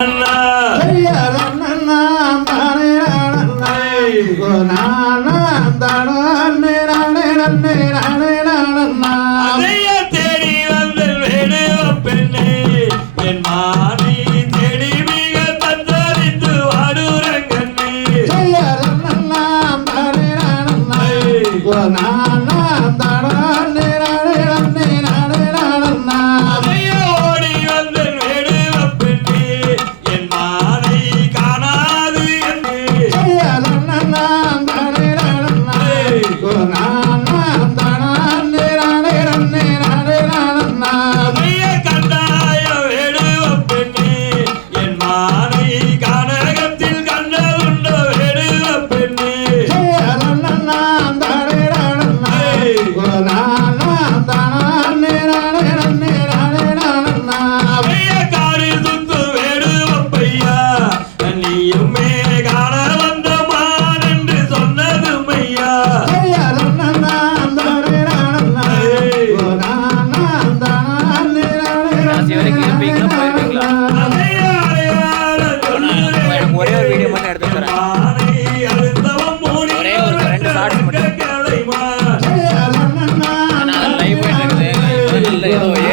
Allah. Lên!